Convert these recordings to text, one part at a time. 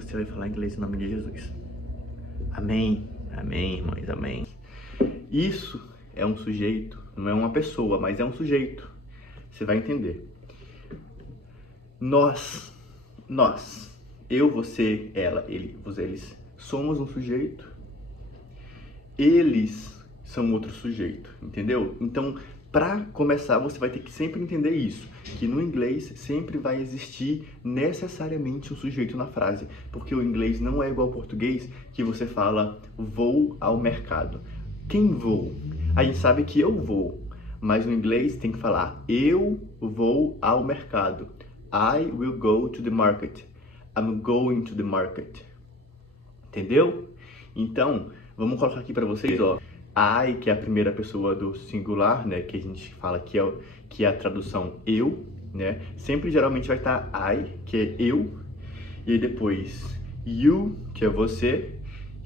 você vai falar inglês em nome de Jesus. Amém, amém, irmãos, amém. Isso é um sujeito, não é uma pessoa, mas é um sujeito. Você vai entender. Nós, eu, você, ela, ele, eles, somos um sujeito. Eles são outro sujeito, entendeu? Então, para começar, você vai ter que sempre entender isso, que no inglês sempre vai existir necessariamente um sujeito na frase, porque o inglês não é igual ao português, que você fala vou ao mercado. Quem vou? A gente sabe que eu vou, mas no inglês tem que falar eu vou ao mercado. I will go to the market. I'm going to the market. Entendeu? Então, vamos colocar aqui para vocês, ó. I, que é a primeira pessoa do singular, né? Que a gente fala que é a tradução eu, né? Sempre geralmente vai estar I, que é eu. E aí depois you, que é você.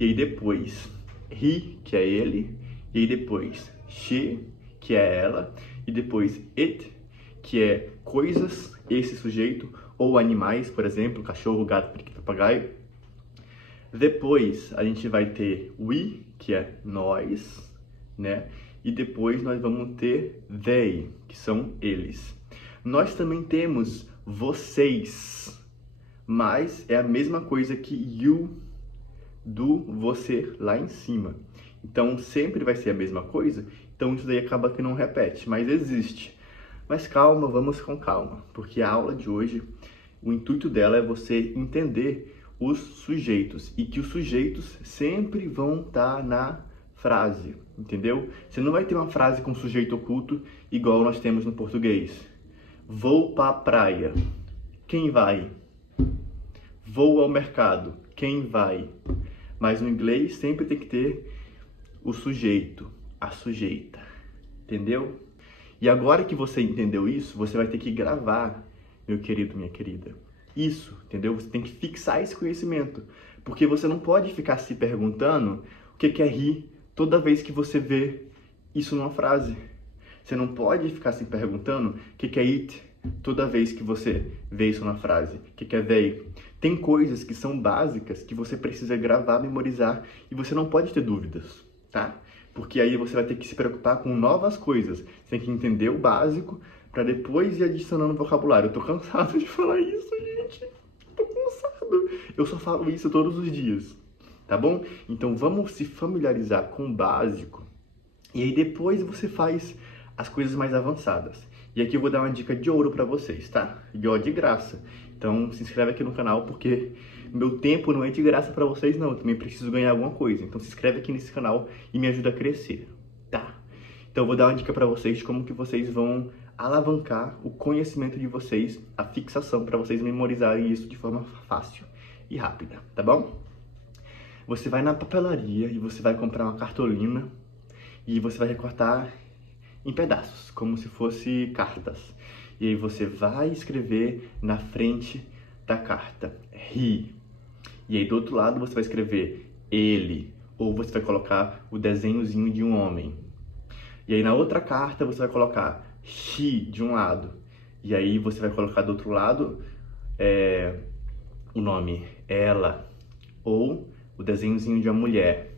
E aí depois he, que é ele. E aí depois she, que é ela. E depois it, que é coisas, esse sujeito. Ou animais, por exemplo, cachorro, gato, periquito, papagaio. Depois a gente vai ter we, que é nós, né? E depois nós vamos ter they, que são eles. Nós também temos vocês, mas é a mesma coisa que you, do você lá em cima. Então sempre vai ser a mesma coisa, então isso daí acaba que não repete, mas existe. Mas calma, vamos com calma, porque a aula de hoje, o intuito dela é você entender os sujeitos, e que os sujeitos sempre vão estar na frase, entendeu? Você não vai ter uma frase com sujeito oculto igual nós temos no português. Vou para a praia. Quem vai? Vou ao mercado. Quem vai? Mas no inglês sempre tem que ter o sujeito, a sujeita, entendeu? E agora que você entendeu isso, você vai ter que gravar, meu querido, minha querida. Isso, entendeu? Você tem que fixar esse conhecimento, porque você não pode ficar se perguntando o que é rir toda vez que você vê isso numa frase. Você não pode ficar se perguntando o que é it toda vez que você vê isso na frase. O que é they? Tem coisas que são básicas que você precisa gravar, memorizar, e você não pode ter dúvidas, tá? Porque aí você vai ter que se preocupar com novas coisas. Você tem que entender o básico para depois ir adicionando vocabulário. Eu tô cansado de falar isso, gente. Tô cansado. Eu só falo isso todos os dias, tá bom? Então vamos se familiarizar com o básico. E aí depois você faz as coisas mais avançadas. E aqui eu vou dar uma dica de ouro para vocês, tá? E ó, de graça. Então se inscreve aqui no canal, porque meu tempo não é de graça para vocês não. Eu também preciso ganhar alguma coisa. Então se inscreve aqui nesse canal e me ajuda a crescer, tá? Então eu vou dar uma dica para vocês de como que vocês vão alavancar o conhecimento de vocês, a fixação, para vocês memorizarem isso de forma fácil e rápida, tá bom? Você vai na papelaria e você vai comprar uma cartolina e você vai recortar em pedaços, como se fosse cartas. E aí você vai escrever na frente da carta he. E aí do outro lado você vai escrever ele, ou você vai colocar o desenhozinho de um homem. E aí na outra carta você vai colocar she de um lado. E aí você vai colocar do outro lado o nome ela, ou o desenhozinho de uma mulher.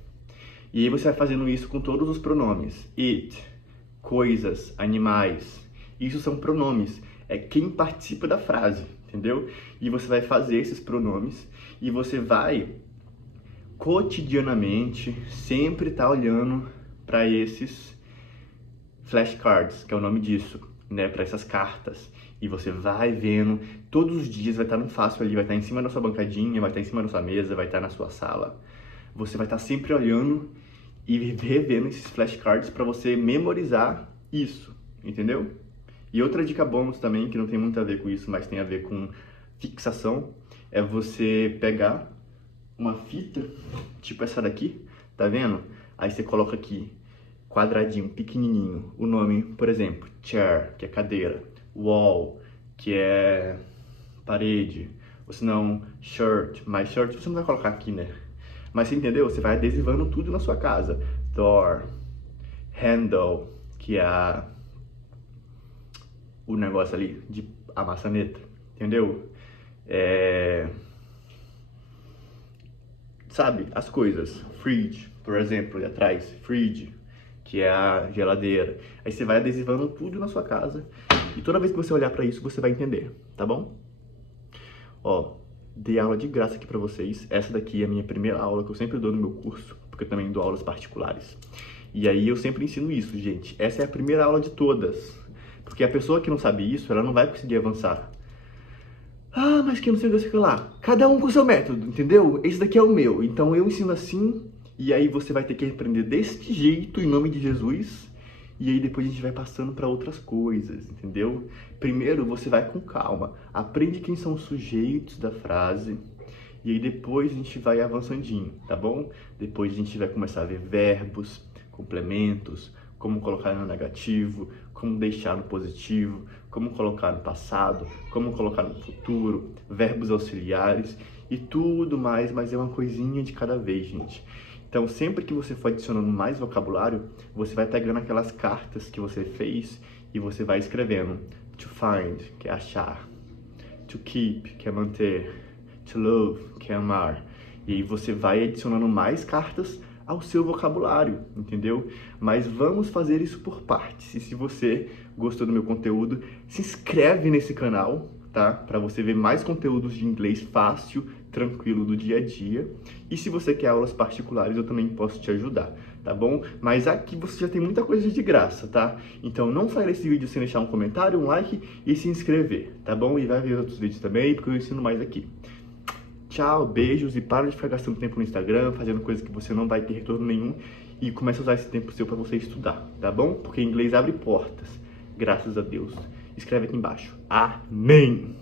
E aí você vai fazendo isso com todos os pronomes. It, coisas, animais. Isso são pronomes. É quem participa da frase, entendeu? E você vai fazer esses pronomes e você vai cotidianamente sempre estar olhando para esses flashcards, que é o nome disso, né? Para essas cartas. E você vai vendo, todos os dias vai estar no fácil ali, vai estar em cima da sua bancadinha, vai estar em cima da sua mesa, vai estar na sua sala. Você vai estar sempre olhando e revendo esses flashcards para você memorizar isso, entendeu? E outra dica bônus também, que não tem muito a ver com isso, mas tem a ver com fixação, é você pegar uma fita, tipo essa daqui, tá vendo? Aí você coloca aqui, quadradinho, pequenininho, o nome, por exemplo, chair, que é cadeira, wall, que é parede, ou se não, shirt, mas shirt você não vai colocar aqui, né? Mas você entendeu? Você vai adesivando tudo na sua casa. Door, handle, que é o negócio ali, a maçaneta, entendeu? sabe, as coisas. Fridge, por exemplo, ali atrás, fridge, que é a geladeira. Aí você vai adesivando tudo na sua casa e toda vez que você olhar pra isso, você vai entender, tá bom? Ó, dei aula de graça aqui pra vocês. Essa daqui é a minha primeira aula que eu sempre dou no meu curso, porque eu também dou aulas particulares. E aí eu sempre ensino isso, gente. Essa é a primeira aula de todas. Porque a pessoa que não sabe isso, ela não vai conseguir avançar. Ah, mas que não sei o que, sei lá. Cada um com o seu método, entendeu? Esse daqui é o meu. Então eu ensino assim, e aí você vai ter que aprender deste jeito, em nome de Jesus. E aí depois a gente vai passando para outras coisas, entendeu? Primeiro você vai com calma. Aprende quem são os sujeitos da frase. E aí depois a gente vai avançandinho, tá bom? Depois a gente vai começar a ver verbos, complementos, como colocar no negativo, como deixar no positivo, como colocar no passado, como colocar no futuro, verbos auxiliares e tudo mais, mas é uma coisinha de cada vez, gente. Então, sempre que você for adicionando mais vocabulário, você vai pegando aquelas cartas que você fez e você vai escrevendo. To find, que é achar. To keep, que é manter. To love, que é amar. E aí você vai adicionando mais cartas ao seu vocabulário, entendeu? Mas vamos fazer isso por partes. E se você gostou do meu conteúdo, se inscreve nesse canal, tá? Para você ver mais conteúdos de inglês fácil, tranquilo do dia a dia. E se você quer aulas particulares, eu também posso te ajudar, tá bom? Mas aqui você já tem muita coisa de graça, tá? Então não saia desse vídeo sem deixar um comentário, um like e se inscrever, tá bom? E vai ver outros vídeos também, porque eu ensino mais aqui. Tchau, beijos e para de ficar gastando tempo no Instagram, fazendo coisas que você não vai ter retorno nenhum e comece a usar esse tempo seu para você estudar, tá bom? Porque inglês abre portas, graças a Deus. Escreve aqui embaixo. Amém!